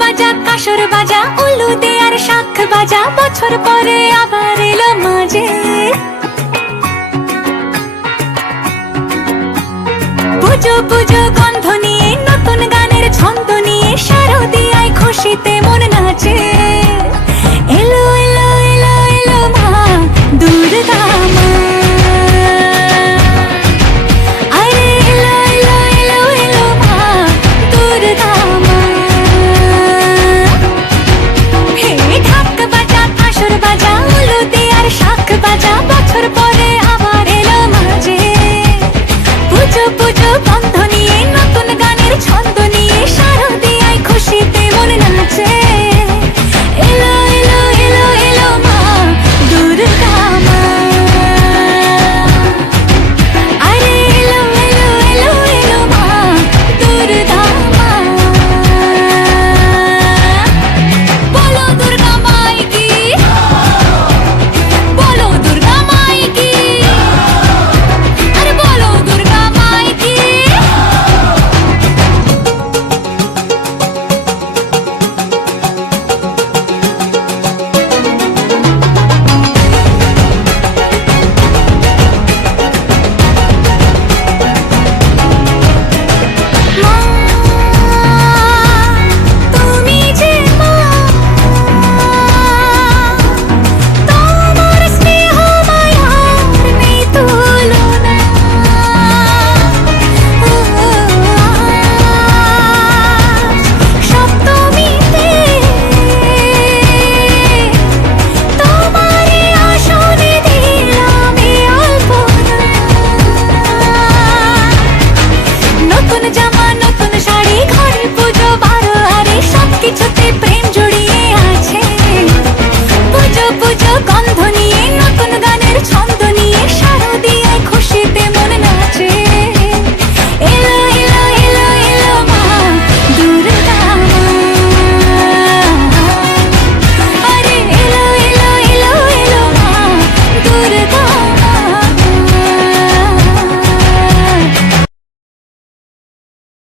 বাজা কাসর বাজা উলু দে আর শাখ বাজা, বছর পরে আবার এলো মাঝে। পুজো পুজো গন্ধ নিয়ে নতুন গানের ছন্দ নিয়ে শারদিয়ায় খুশিতে মন নাচে। এলো এলো এলো এলো মা দুর্গা মা, আরে এলো এলো এলো এলো মা দুর্গা মা। হে ঢাক বাজা কাসর বাজা উলু দে আর শাখ বাজা, বছর পরে আবার এলো মাঝে। পুজো পুজো গন্ধ নিয়ে নতুন গানের ছন্দ নিয়ে শারদিয়ায় খুশিতে মন নাচে। এলো এলো এলো এলো মা দুর্গা মা, আরে এলো এলো এলো এলো মা দুর্গা মা। বলো দুর্গা মাই কি, বলো দুর্গা মাই কি, আরে বলো দুর্গা মাই কি। মা তুমি যে মা, তোমার স্নেহ মায়ার নেই তুলনা। সপ্তমীতে তোমারই আসনে দিলাম এই অল্পনা। নতুন জামা